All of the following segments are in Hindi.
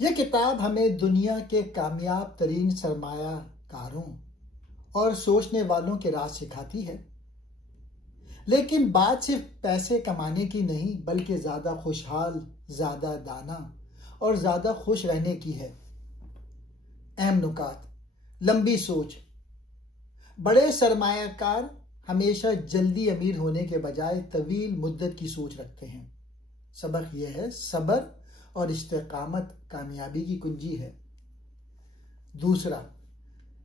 यह किताब हमें दुनिया के कामयाब तरीन सरमायाकारों और सोचने वालों के राज सिखाती है। लेकिन बात सिर्फ पैसे कमाने की नहीं, बल्कि ज्यादा खुशहाल, ज्यादा दाना और ज्यादा खुश रहने की है। अहम नुकात। लंबी सोच। बड़े सरमायाकार हमेशा जल्दी अमीर होने के बजाय तवील मुद्दत की सोच रखते हैं। सबक यह है, सब्र और इस्तेकामत कामयाबी की कुंजी है। दूसरा,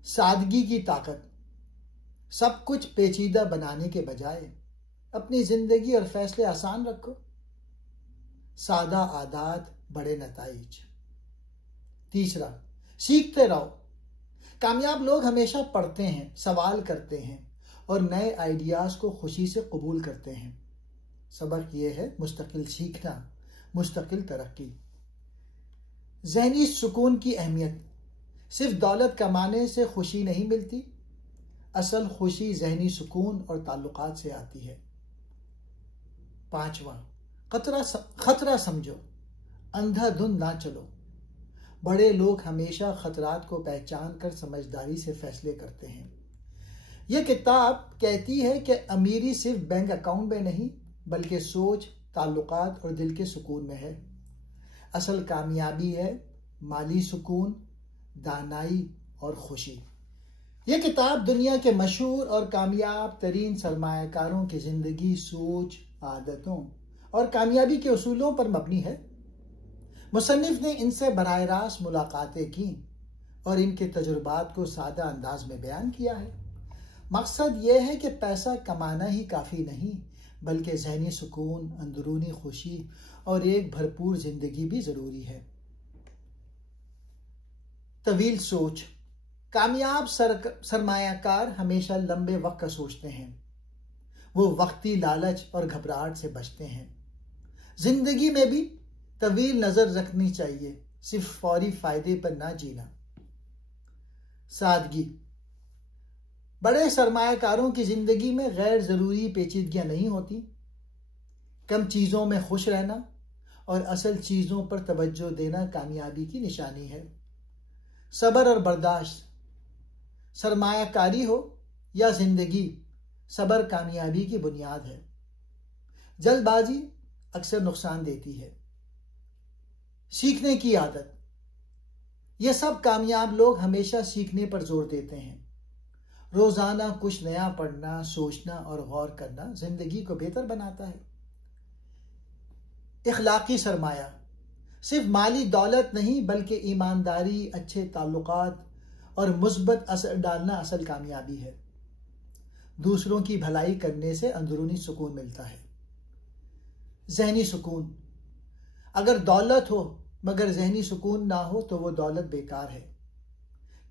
सादगी की ताकत। सब कुछ पेचीदा बनाने के बजाय अपनी जिंदगी और फैसले आसान रखो। सादा आदात, बड़े नताइज। तीसरा, सीखते रहो। कामयाब लोग हमेशा पढ़ते हैं, सवाल करते हैं और नए आइडियाज को खुशी से कबूल करते हैं। सबक यह है, मुस्तकिल सीखना, मुस्तकिल तरक्की। ज़हनी सुकून की अहमियत। सिर्फ दौलत कमाने से खुशी नहीं मिलती। असल खुशी ज़हनी सुकून और ताल्लुकात से आती है। पांचवा, खतरा समझो, अंधाधुंध ना चलो। बड़े लोग हमेशा खतरात को पहचान कर समझदारी से फैसले करते हैं। यह किताब कहती है कि अमीरी सिर्फ बैंक अकाउंट में नहीं, बल्कि सोच, ताल्लुकात और दिल के सुकून में है। असल कामयाबी है माली सुकून, दानाई और खुशी। यह किताब दुनिया के मशहूर और कामयाब तरीन सरमायाकारों की जिंदगी, सोच, आदतों और कामयाबी के उसूलों पर मबनी है। मुसन्निफ ने इनसे बराह रास्त मुलाकातें की और इनके तजुर्बात को सादा अंदाज में बयान किया है। मकसद यह है कि पैसा कमाना ही काफी नहीं, बल्कि ज़हनी सुकून, अंदरूनी खुशी और एक भरपूर जिंदगी भी जरूरी है। तवील सोच। कामयाब सरमायाकार हमेशा लंबे वक्त का सोचते हैं। वो वक्ती लालच और घबराहट से बचते हैं। जिंदगी में भी तवील नजर रखनी चाहिए, सिर्फ फौरी फायदे पर ना जीना। सादगी। बड़े सरमायाकारों की जिंदगी में गैर जरूरी पेचीदगियां नहीं होती। कम चीजों में खुश रहना और असल चीजों पर तवज्जो देना कामयाबी की निशानी है। सब्र और बर्दाश्त। सरमायाकारी हो या जिंदगी, सब्र कामयाबी की बुनियाद है। जल्दबाजी अक्सर नुकसान देती है। सीखने की आदत। यह सब कामयाब लोग हमेशा सीखने पर जोर देते हैं। रोजाना कुछ नया पढ़ना, सोचना और गौर करना जिंदगी को बेहतर बनाता है। इखलाकी सरमाया। सिर्फ माली दौलत नहीं, बल्कि ईमानदारी, अच्छे ताल्लुकात और मुस्बत असर डालना असल कामयाबी है। दूसरों की भलाई करने से अंदरूनी सुकून मिलता है। ज़हनी सुकून। अगर दौलत हो मगर ज़हनी सुकून ना हो तो वो दौलत बेकार है।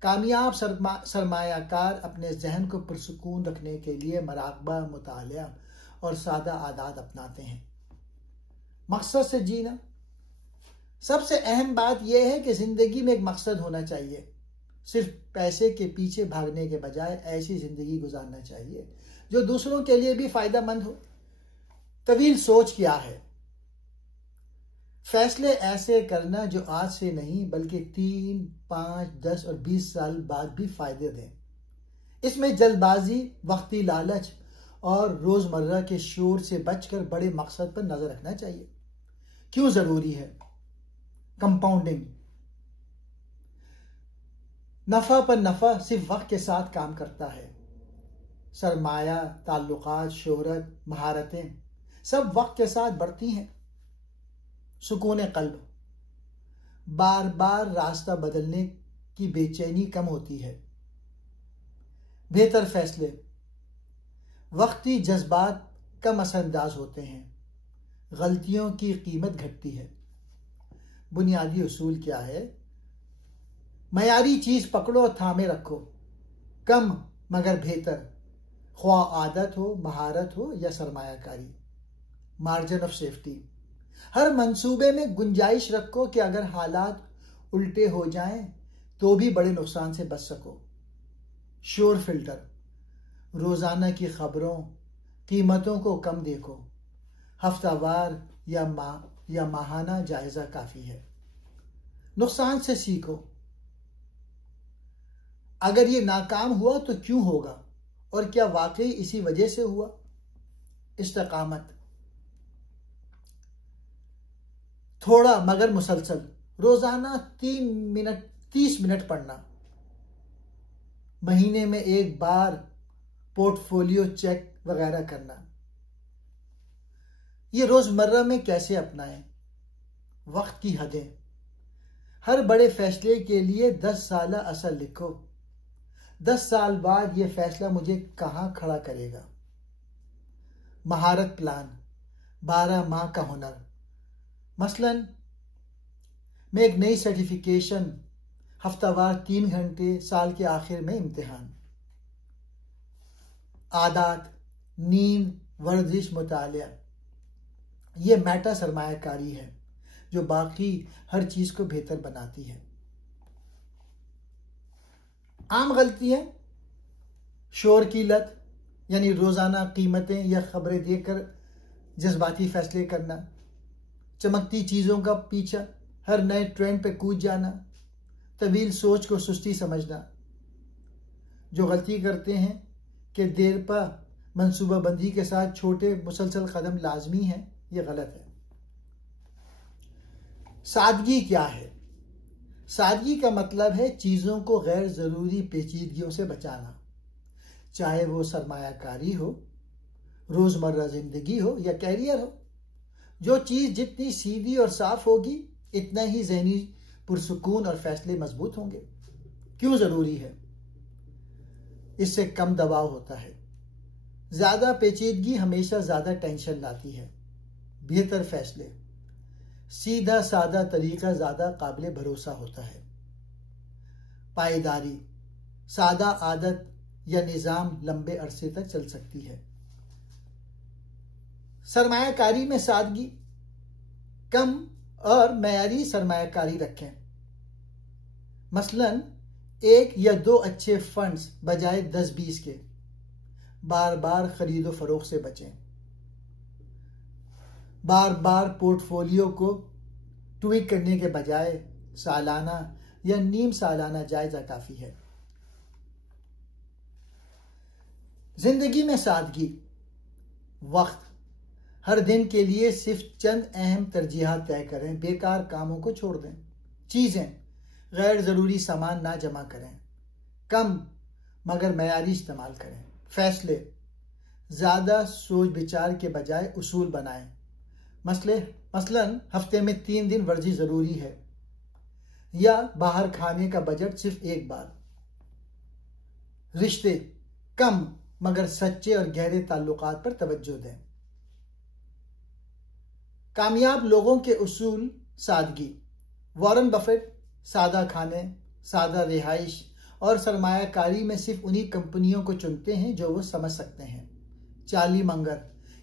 कामयाब सरमायाकार अपने जहन को पुरसुकून रखने के लिए मराकबा, मुतालिया और सादा आदात अपनाते हैं। मकसद से जीना। सबसे अहम बात यह है कि जिंदगी में एक मकसद होना चाहिए। सिर्फ पैसे के पीछे भागने के बजाय ऐसी जिंदगी गुजारना चाहिए जो दूसरों के लिए भी फायदेमंद हो। तवील सोच क्या है? फैसले ऐसे करना जो आज से नहीं बल्कि 3, 5, 10 और 20 साल बाद भी फायदे दें। इसमें जल्दबाजी, वक्ती लालच और रोजमर्रा के शोर से बचकर बड़े मकसद पर नजर रखना चाहिए। क्यों जरूरी है? कंपाउंडिंग। नफा पर नफा सिर्फ वक्त के साथ काम करता है। सरमाया, ताल्लुकात, शोहरत, महारतें सब वक्त के साथ बढ़ती हैं। सुकून कल्ब। बार बार रास्ता बदलने की बेचैनी कम होती है। बेहतर फैसले। वक्ती जज्बात कम असरअंदाज होते हैं। गलतियों की कीमत घटती है। बुनियादी उसूल क्या है? मयारी चीज पकड़ो और थामे रखो। कम मगर बेहतर, ख्वाह आदत हो, महारत हो या सरमायाकारी। Margin of safety. हर मंसूबे में गुंजाइश रखो कि अगर हालात उल्टे हो जाएं तो भी बड़े नुकसान से बच सको। शोर फिल्टर। रोजाना की खबरों, कीमतों को कम देखो। हफ्तावार या माहाना जायजा काफी है। नुकसान से सीखो। अगर ये नाकाम हुआ तो क्यों होगा और क्या वाकई इसी वजह से हुआ? इस्तिकामत, थोड़ा मगर मुसलसल, रोजाना 30 मिनट पढ़ना, महीने में एक बार पोर्टफोलियो चेक वगैरह करना। ये रोजमर्रा में कैसे अपनाएं? वक्त की हदें, हर बड़े फैसले के लिए 10 साल असर लिखो। 10 साल बाद ये फैसला मुझे कहाँ खड़ा करेगा? महारत प्लान, 12 माह का हुनर, मसलन मैं एक नई सर्टिफिकेशन, हफ्तावार 3 घंटे, साल के आखिर में इम्तिहान। आदात, नींद, वर्जिश, मुतालिया, ये मेटा सरमायाकारी है जो बाकी हर चीज को बेहतर बनाती है। आम गलतियां, शोर की लत, यानी रोजाना कीमतें या खबरें देखकर जज्बाती फैसले करना, चमकती चीजों का पीछा, हर नए ट्रेंड पे कूद जाना, तवील सोच को सुस्ती समझना। जो गलती करते हैं कि देर पा मंसूबाबंदी के साथ छोटे मुसलसल कदम लाजमी हैं, ये गलत है। सादगी क्या है? सादगी का मतलब है चीजों को गैर जरूरी पेचीदगियों से बचाना, चाहे वो सरमायाकारी हो, रोजमर्रा जिंदगी हो या कैरियर हो। जो चीज जितनी सीधी और साफ होगी, इतना ही ज़हनी पुरसुकून और फैसले मजबूत होंगे। क्यों जरूरी है? इससे कम दबाव होता है। ज्यादा पेचीदगी हमेशा ज्यादा टेंशन लाती है। बेहतर फैसले, सीधा सादा तरीका ज्यादा काबिल भरोसा होता है। पायदारी, सादा आदत या निजाम लंबे अरसे तक चल सकती है। सरमायाकारी में सादगी, कम और मयारी सरमायाकारी रखें। मसलन 1 या 2 अच्छे फंड्स बजाय 10-20 के। बार बार खरीदो फरोख्त से बचें। बार बार पोर्टफोलियो को ट्वीक करने के बजाय सालाना या नीम सालाना जायजा काफी है। जिंदगी में सादगी, वक्त, हर दिन के लिए सिर्फ चंद अहम तरजीहात तय करें, बेकार कामों को छोड़ दें। चीजें, गैर जरूरी सामान ना जमा करें, कम मगर मयारी इस्तेमाल करें। फैसले, ज्यादा सोच विचार के बजाय उसूल बनाएं। मसलन हफ्ते में 3 दिन वर्जिश जरूरी है, या बाहर खाने का बजट सिर्फ एक बार। रिश्ते, कम मगर सच्चे और गहरे ताल्लुकात पर तवज्जो दें। कामयाब लोगों के उसूल, सादगी। वॉरेन बफेट सादा खाने, सादा रिहाइश और सरमायाकारी में सिर्फ उन्हीं कंपनियों को चुनते हैं जो वो समझ सकते हैं। चार्ली मंगर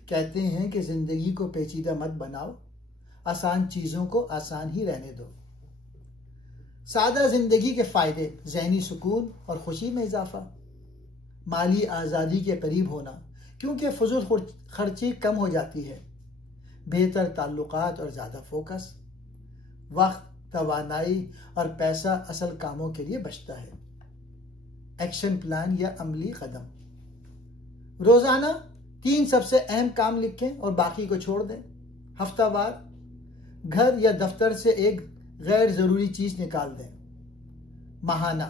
कहते हैं कि जिंदगी को पेचीदा मत बनाओ, आसान चीजों को आसान ही रहने दो। सादा जिंदगी के फायदे, ज़हनी सुकून और खुशी में इजाफा। माली आज़ादी के करीब होना, क्योंकि फजूल खर्ची कम हो जाती है। बेहतर ताल्लुकात और ज़्यादा फोकस। वक्त, तवानाई और पैसा असल कामों के लिए बचता है। एक्शन प्लान या अमली कदम। रोजाना 3 सबसे अहम काम लिखें और बाकी को छोड़ दें। हफ्तावार घर या दफ्तर से एक गैर जरूरी चीज निकाल दें। माहाना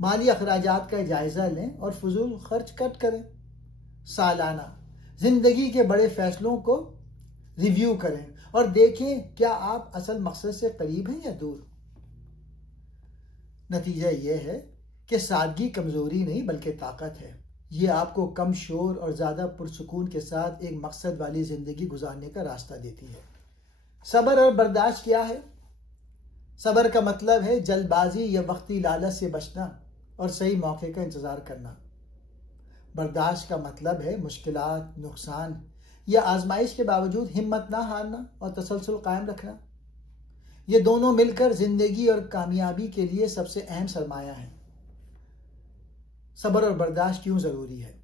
माली अखराजात का जायजा लें और फजूल खर्च कट करें। सालाना जिंदगी के बड़े फैसलों को रिव्यू करें और देखें क्या आप असल मकसद से करीब हैं या दूर। नतीजा यह है कि सादगी कमजोरी नहीं बल्कि ताकत है। ये आपको कम शोर और ज्यादा पुरसुकून के साथ एक मकसद वाली जिंदगी गुजारने का रास्ता देती है। सब्र और बर्दाश्त क्या है? सब्र का मतलब है जल्दबाजी या वक्ती लालच से बचना और सही मौके का इंतजार करना। बर्दाश्त का मतलब है मुश्किलात, नुकसान या आजमाइश के बावजूद हिम्मत ना हारना और तसलसल कायम रखना। ये दोनों मिलकर जिंदगी और कामयाबी के लिए सबसे अहम सरमाया है। सब्र और बर्दाश्त क्यों जरूरी है?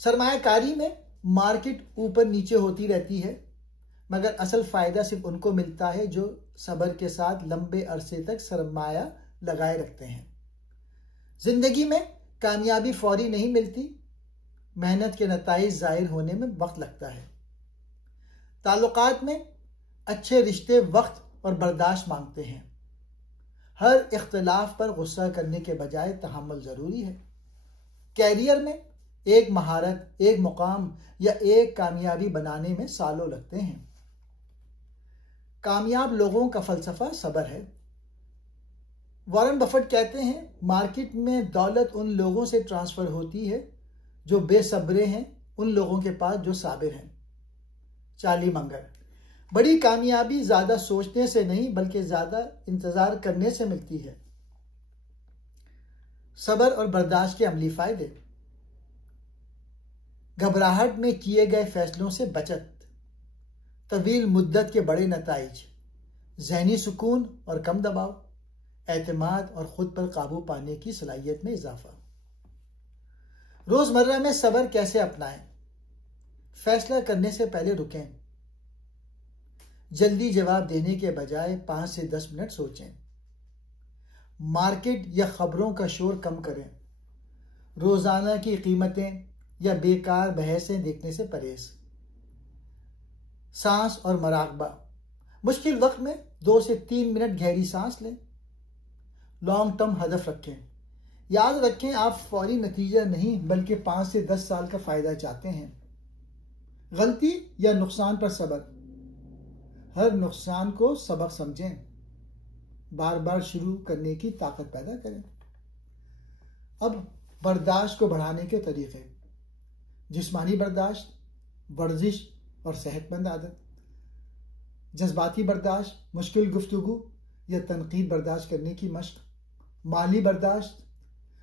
सरमायाकारी में मार्केट ऊपर नीचे होती रहती है, मगर असल फायदा सिर्फ उनको मिलता है जो सब्र के साथ लंबे अरसे तक सरमाया लगाए रखते हैं। जिंदगी में कामयाबी फौरी नहीं मिलती, मेहनत के नताइज जाहिर होने में वक्त लगता है। ताल्लुकात में अच्छे रिश्ते वक्त और बर्दाश्त मांगते हैं। हर इख्तिलाफ पर गुस्सा करने के बजाय तहम्मुल जरूरी है। कैरियर में एक महारत, एक मुकाम या एक कामयाबी बनाने में सालों लगते हैं। कामयाब लोगों का फलसफा सब्र है। वॉरेन बफेट कहते हैं, मार्केट में दौलत उन लोगों से ट्रांसफर होती है जो बेसब्रे हैं उन लोगों के पास जो साबिर हैं। Charlie Munger. बड़ी कामयाबी ज्यादा सोचने से नहीं बल्कि ज्यादा इंतजार करने से मिलती है। सब्र और बर्दाश्त के अमली फायदे। घबराहट में किए गए फैसलों से बचत, तवील मुद्दत के बड़े नताइज, ज़हनी सुकून और कम दबाव, एतमाद और खुद पर काबू पाने की सलाहियत में इजाफा। रोजमर्रा में सब्र कैसे अपनाएं? फैसला करने से पहले रुकें। जल्दी जवाब देने के बजाय 5 से 10 मिनट सोचें। मार्केट या खबरों का शोर कम करें। रोजाना की कीमतें या बेकार बहसें देखने से परहेज। सांस और मराकबा। मुश्किल वक्त में 2 से 3 मिनट गहरी सांस लें। लॉन्ग टर्म हदफ रखें। याद रखें, आप फौरी नतीजा नहीं बल्कि 5 से 10 साल का फायदा चाहते हैं। गलती या नुकसान पर सब्र। हर नुकसान को सबक समझें। बार बार शुरू करने की ताकत पैदा करें। अब बर्दाश्त को बढ़ाने के तरीके। जिस्मानी बर्दाश्त, वर्जिश और सेहतमंद आदत। जज्बाती बर्दाश्त, मुश्किल गुफ्तगू या तनकीद बर्दाश्त करने की मश्क। माली बर्दाश्त,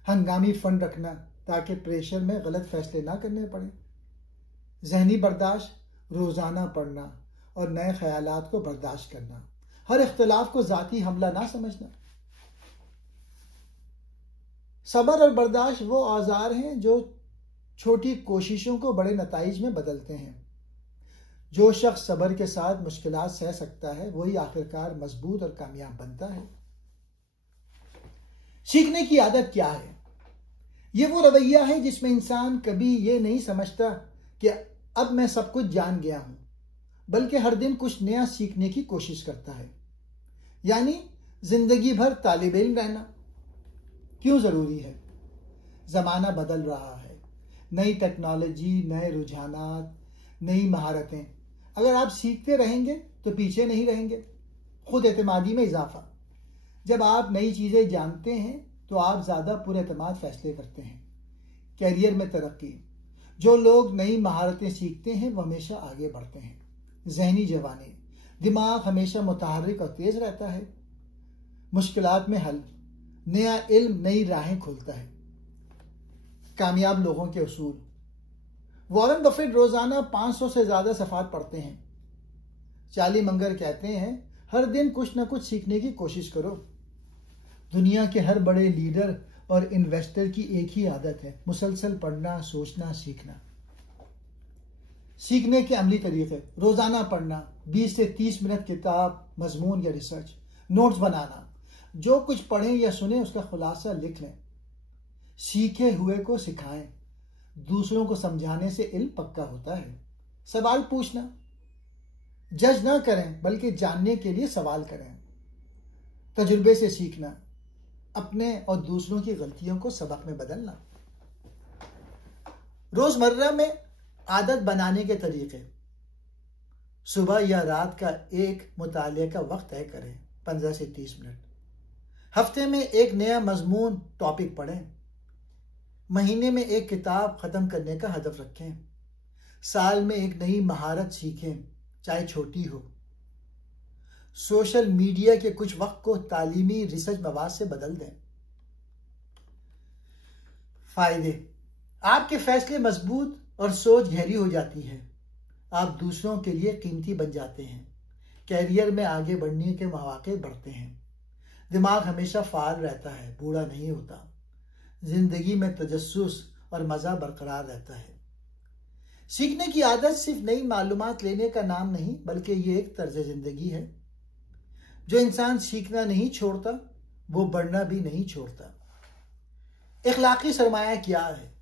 हंगामी फंड रखना ताकि प्रेशर में गलत फैसले ना करने पड़े। जहनी बर्दाश्त, रोजाना पढ़ना और नए ख्यालात को बर्दाश्त करना। हर इख्तिलाफ को जाती हमला ना समझना। सब्र और बर्दाश्त वो औजार हैं जो छोटी कोशिशों को बड़े नताइज में बदलते हैं। जो शख्स सब्र के साथ मुश्किलात सह सकता है वही आखिरकार मजबूत और कामयाब बनता है। सीखने की आदत क्या है? ये वो रवैया है जिसमें इंसान कभी ये नहीं समझता कि अब मैं सब कुछ जान गया हूं, बल्कि हर दिन कुछ नया सीखने की कोशिश करता है। यानी जिंदगी भर तालिब इल्म रहना। क्यों जरूरी है? जमाना बदल रहा है। नई टेक्नोलॉजी, नए रुझानात, नई महारतें। अगर आप सीखते रहेंगे तो पीछे नहीं रहेंगे। खुद एतमादी में इजाफा। जब आप नई चीजें जानते हैं तो आप ज्यादा पुरएतमाद फैसले करते हैं। कैरियर में तरक्की। जो लोग नई महारतें सीखते हैं वो हमेशा आगे बढ़ते हैं। जहनी जवानी। दिमाग हमेशा मुतहर्रिक और तेज रहता है। मुश्किलात में हल। नया इल्म नई राहें खोलता है। कामयाब लोगों के उसूल। वॉरेन बफेट रोजाना 500 से ज्यादा सफ़ात पढ़ते हैं। चार्ली मंगर कहते हैं, हर दिन कुछ न कुछ सीखने की कोशिश करो। दुनिया के हर बड़े लीडर और इन्वेस्टर की एक ही आदत है, मुसलसल पढ़ना, सोचना, सीखना। सीखने के अमली तरीके। रोजाना पढ़ना, 20 से 30 मिनट किताब, मजमून या रिसर्च। नोट्स बनाना। जो कुछ पढ़ें या सुने उसका खुलासा लिख लें। सीखे हुए को सिखाएं। दूसरों को समझाने से इल्म पक्का होता है। सवाल पूछना। जज ना करें बल्कि जानने के लिए सवाल करें। तजुर्बे से सीखना। अपने और दूसरों की गलतियों को सबक में बदलना। रोजमर्रा में आदत बनाने के तरीके। सुबह या रात का एक मुताले का वक्त तय करें, 15 से 30 मिनट। हफ्ते में एक नया मजमून टॉपिक पढ़ें। महीने में एक किताब खत्म करने का हदफ रखें। साल में एक नई महारत सीखें, चाहे छोटी हो। सोशल मीडिया के कुछ वक्त को तालीमी रिसर्च मवाद से बदल दें। फायदे। आपके फैसले मजबूत और सोच गहरी हो जाती है। आप दूसरों के लिए कीमती बन जाते हैं। कैरियर में आगे बढ़ने के मौके बढ़ते हैं। दिमाग हमेशा फाल रहता है, बूढ़ा नहीं होता। जिंदगी में तजस्सुस और मजा बरकरार रहता है। सीखने की आदत सिर्फ नई मालूमात लेने का नाम नहीं, बल्कि ये एक तर्ज जिंदगी है। जो इंसान सीखना नहीं छोड़ता, वो बढ़ना भी नहीं छोड़ता। इखलाकी सरमाया क्या है?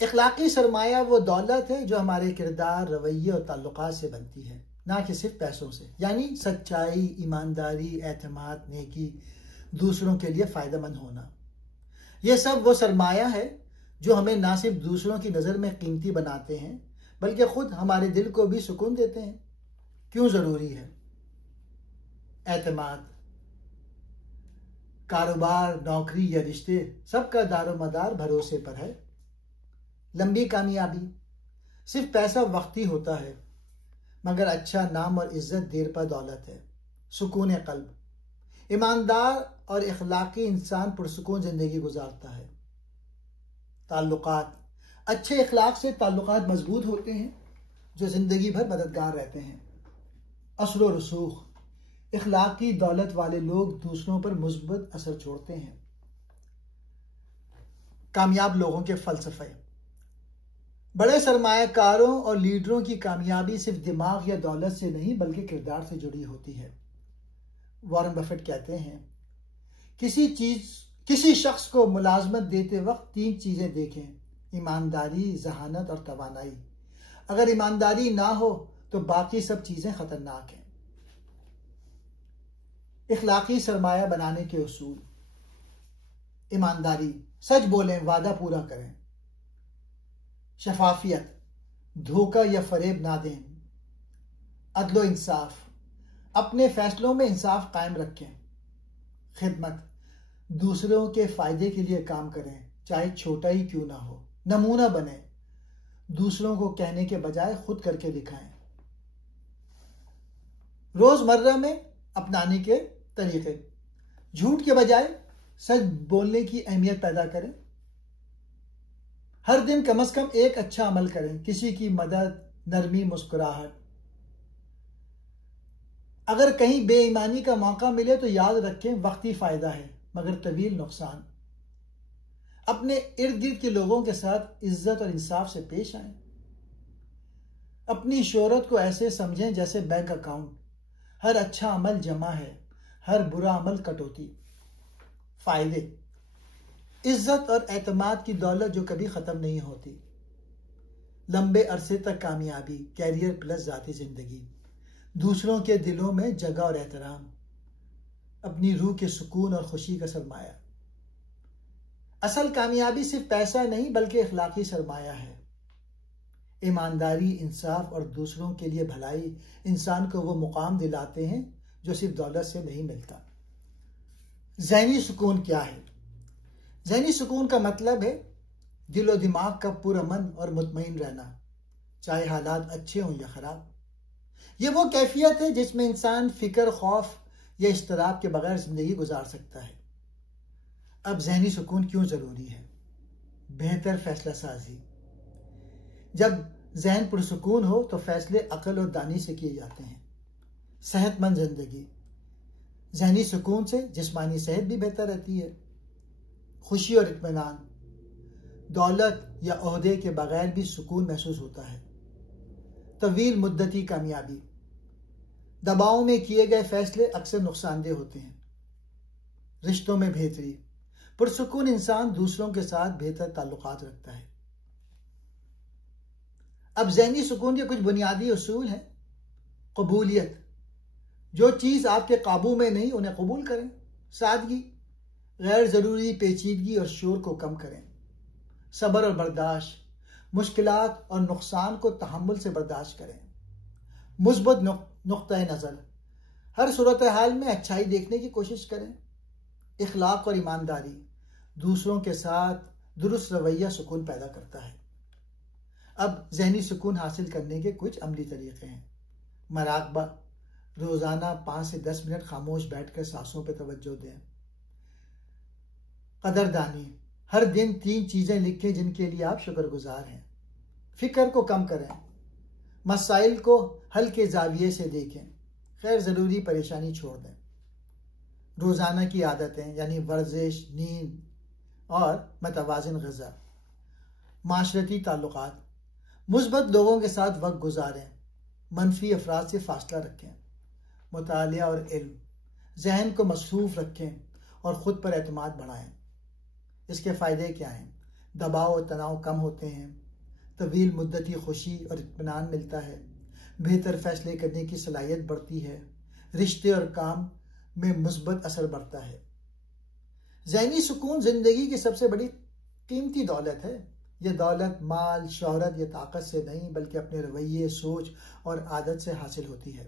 इखलाकी सरमाया वो दौलत है जो हमारे किरदार, रवैये और ताल्लुकात से बनती है, ना कि सिर्फ पैसों से। यानी सच्चाई, ईमानदारी, एतमाद, नेकी, दूसरों के लिए फ़ायदेमंद होना। ये सब वो सरमाया है जो हमें ना सिर्फ दूसरों की नज़र में कीमती बनाते हैं, बल्कि खुद हमारे दिल को भी सुकून देते हैं। क्यों ज़रूरी है? एतमाद, कारोबार, नौकरी या रिश्ते, सबका दारोमदार भरोसे पर है। लंबी कामयाबी, सिर्फ पैसा वक्ती होता है, मगर अच्छा नाम और इज्जत देर पा दौलत है। सुकून क़ल्ब, ईमानदार और इखलाकी इंसान पुरसुकून ज़िंदगी गुजारता है। ताल्लुकात, अच्छे इखलाक से ताल्लुकात मजबूत होते हैं जो ज़िंदगी भर मददगार रहते हैं। असर व रसूख, इखलाकी दौलत वाले लोग दूसरों पर मुस्बत असर छोड़ते हैं। कामयाब लोगों के फ़लसफ़े, बड़े सरमायाकारों और लीडरों की कामयाबी सिर्फ दिमाग या दौलत से नहीं, बल्कि किरदार से जुड़ी होती है। वॉरेन बफेट कहते हैं, किसी शख्स को मुलाजमत देते वक्त 3 चीज़ें देखें: ईमानदारी, जहानत और तवानाई। अगर ईमानदारी ना हो तो बाकी सब चीज़ें ख़तरनाक हैं। इखलाकी सरमाया बनाने के उसूल: ईमानदारी, सच बोलें, वादा पूरा करें। शफाफियत, धोखा या फरेब ना दें। अदलो इंसाफ, अपने फैसलों में इंसाफ कायम रखें। खिदमत, दूसरों के फायदे के लिए काम करें, चाहे छोटा ही क्यों ना हो। नमूना बने, दूसरों को कहने के बजाय खुद करके दिखाएं। रोजमर्रा में अपनाने के तरीके: झूठ के बजाय सच बोलने की अहमियत पैदा करें। हर दिन कम से कम एक अच्छा अमल करें, किसी की मदद, नरमी, मुस्कुराहट। अगर कहीं बेईमानी का मौका मिले तो याद रखें, वक्ती फायदा है मगर तवील नुकसान। अपने इर्द गिर्द के लोगों के साथ इज्जत और इंसाफ से पेश आएं। अपनी शोहरत को ऐसे समझें जैसे बैंक अकाउंट, हर अच्छा अमल जमा है, हर बुरा अमल कटौती। फायदे: इज्जत और एतमाद की दौलत जो कभी ख़त्म नहीं होती। लंबे अरसे तक कामयाबी, कैरियर प्लस ज़ाती ज़िंदगी। दूसरों के दिलों में जगह और एहतराम। अपनी रूह के सुकून और खुशी का सरमाया। असल कामयाबी सिर्फ पैसा नहीं, बल्कि इखलाकी सरमाया है। ईमानदारी, इंसाफ और दूसरों के लिए भलाई इंसान को वो मुकाम दिलाते हैं जो सिर्फ दौलत से नहीं मिलता। ज़हनी सुकून क्या है? ज़हनी सुकून का मतलब है दिल और दिमाग का पुरअमन और मुतमईन रहना, चाहे हालात अच्छे हों या ख़राब। ये वो कैफियत है जिसमें इंसान फिक्र, खौफ या इज़्तिराब के बगैर ज़िंदगी गुजार सकता है। अब ज़हनी सुकून क्यों ज़रूरी है? बेहतर फैसला साजी। जब ज़हन पुरसुकून हो तो फैसले अक्ल और दानी से किए जाते हैं। सेहतमंद ज़िंदगी, ज़हनी सुकून से जिस्मानी सेहत भी बेहतर रहती है। खुशी और इत्मीनान, दौलत या ओहदे के बगैर भी सुकून महसूस होता है। तवील मुद्दती कामयाबी, दबाव में किए गए फैसले अक्सर नुकसानदेह होते हैं। रिश्तों में बेहतरी, पुरसुकून इंसान दूसरों के साथ बेहतर ताल्लुकात रखता है। अब ज़हनी सुकून के कुछ बुनियादी उसूल हैं। कबूलियत, जो चीज़ आपके काबू में नहीं उन्हें कबूल करें। सादगी, गैर ज़रूरी पेचीदगी और शोर को कम करें। सब्र और बर्दाश्त, मुश्किलात और नुकसान को तहम्मुल से बर्दाश्त करें। मुस्बत नुक्ता नज़र, हर सूरत हाल में अच्छाई देखने की कोशिश करें। इखलाक और ईमानदारी, दूसरों के साथ दुरुस्त रवैया सुकून पैदा करता है। अब ज़हनी सुकून हासिल करने के कुछ अमली तरीके हैं। मराकबा, रोज़ाना 5 से 10 मिनट खामोश बैठकर सांसों पर तवज्जो दें। कदरदानी, हर दिन 3 चीज़ें लिखें जिनके लिए आप शुक्रगुजार हैं। फिक्र को कम करें, मसाइल को हल के जाविये से देखें, गैर ज़रूरी परेशानी छोड़ दें। रोज़ाना की आदतें यानी वर्जिश, नींद और मतवाज़िन ग़िज़ा। माशरती ताल्लुकात, मुस्बत लोगों के साथ वक्त गुजारें, मनफी अफराद से फासला रखें, मुतालिया और इल्म, जहन को मसरूफ रखें और ख़ुद पर एतमाद बढ़ाएं। इसके फ़ायदे क्या हैं? दबाव और तनाव कम होते हैं, तवील मुद्दती खुशी और इत्मीनान मिलता है, बेहतर फैसले करने की सलाहियत बढ़ती है, रिश्ते और काम में मुस्बत असर बढ़ता है। ज़हनी सुकून ज़िंदगी की सबसे बड़ी कीमती दौलत है। यह दौलत माल, शोहरत या ताकत से नहीं बल्कि अपने रवैये, सोच और आदत से हासिल होती है।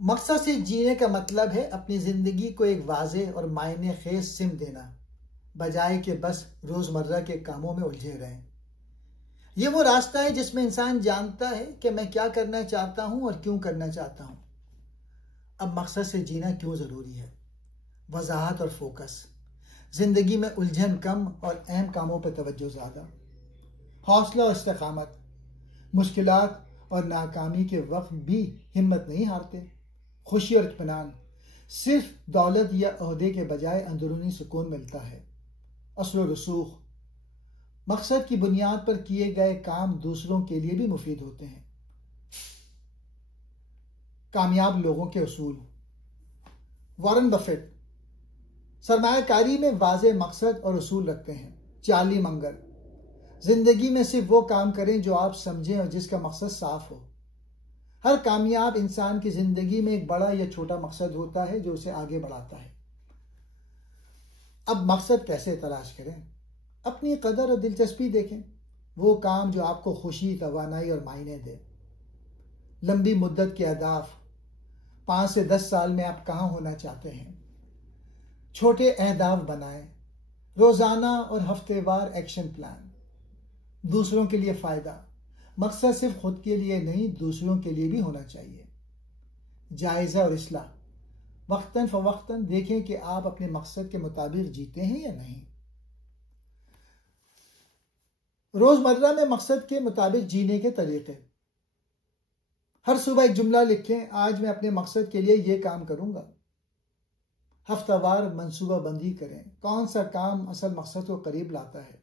मकसद से जीने का मतलब है अपनी ज़िंदगी को एक वाज़ेह और मायने खेज सिमत देना, बजाय कि बस रोज़मर्रा के कामों में उलझे रहें। यह वो रास्ता है जिसमें इंसान जानता है कि मैं क्या करना चाहता हूँ और क्यों करना चाहता हूँ। अब मकसद से जीना क्यों ज़रूरी है? वजाहत और फोकस, जिंदगी में उलझन कम और अहम कामों पर तवज्जो ज़्यादा, हौसला और इस्तिकामत, मुश्किलात और नाकामी के वक्त भी हिम्मत नहीं हारते, खुशी और इत्मीनान, सिर्फ दौलत या ओहदे के बजाय अंदरूनी सुकून मिलता है, अस्ल व रसूख, मकसद की बुनियाद पर किए गए काम दूसरों के लिए भी मुफीद होते हैं। कामयाब लोगों के उसूल। वॉरेन बफेट सरमायाकारी में वाज़ेह मकसद और उसूल रखते हैं। चार्ली मंगर, जिंदगी में सिर्फ वो काम करें जो आप समझें और जिसका मकसद साफ हो। हर कामयाब इंसान की जिंदगी में एक बड़ा या छोटा मकसद होता है जो उसे आगे बढ़ाता है। अब मकसद कैसे तलाश करें? अपनी कदर और दिलचस्पी देखें, वो काम जो आपको खुशी, तवानाई और मायने दे। लंबी मुद्दत के अहदाफ, 5 से 10 साल में आप कहाँ होना चाहते हैं? छोटे अहदाफ बनाएं, रोजाना और हफ्तेवार एक्शन प्लान। दूसरों के लिए फायदा, मकसद सिर्फ खुद के लिए नहीं दूसरों के लिए भी होना चाहिए। जायजा और इस्लाह, वक्तन फवक्तन देखें कि आप अपने मकसद के मुताबिक जीते हैं या नहीं। रोजमर्रा में मकसद के मुताबिक जीने के तरीके। हर सुबह एक जुमला लिखें, आज मैं अपने मकसद के लिए ये काम करूंगा। हफ्तावार मंसूबा बंदी करें, कौन सा काम असल मकसद को करीब लाता है।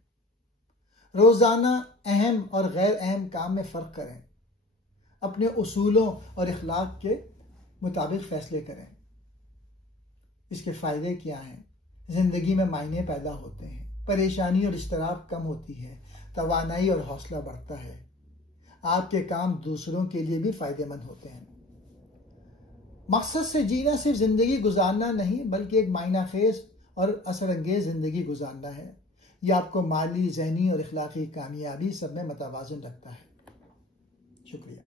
रोजाना अहम और गैर अहम काम में फ़र्क करें। अपने उसूलों और इखलाक के मुताबिक फ़ैसले करें। इसके फ़ायदे क्या हैं? ज़िंदगी में मायने पैदा होते हैं, परेशानी और इज़्तिराब कम होती है, तवानाई और हौसला बढ़ता है, आपके काम दूसरों के लिए भी फ़ायदेमंद होते हैं। मकसद से जीना सिर्फ ज़िंदगी गुजारना नहीं बल्कि एक मायना खेज और असरअंगेज ज़िंदगी गुजारना है। यह आपको माली, ज़हनी और इखलाकी कामयाबी सब में मतवाज़न रखता है। शुक्रिया।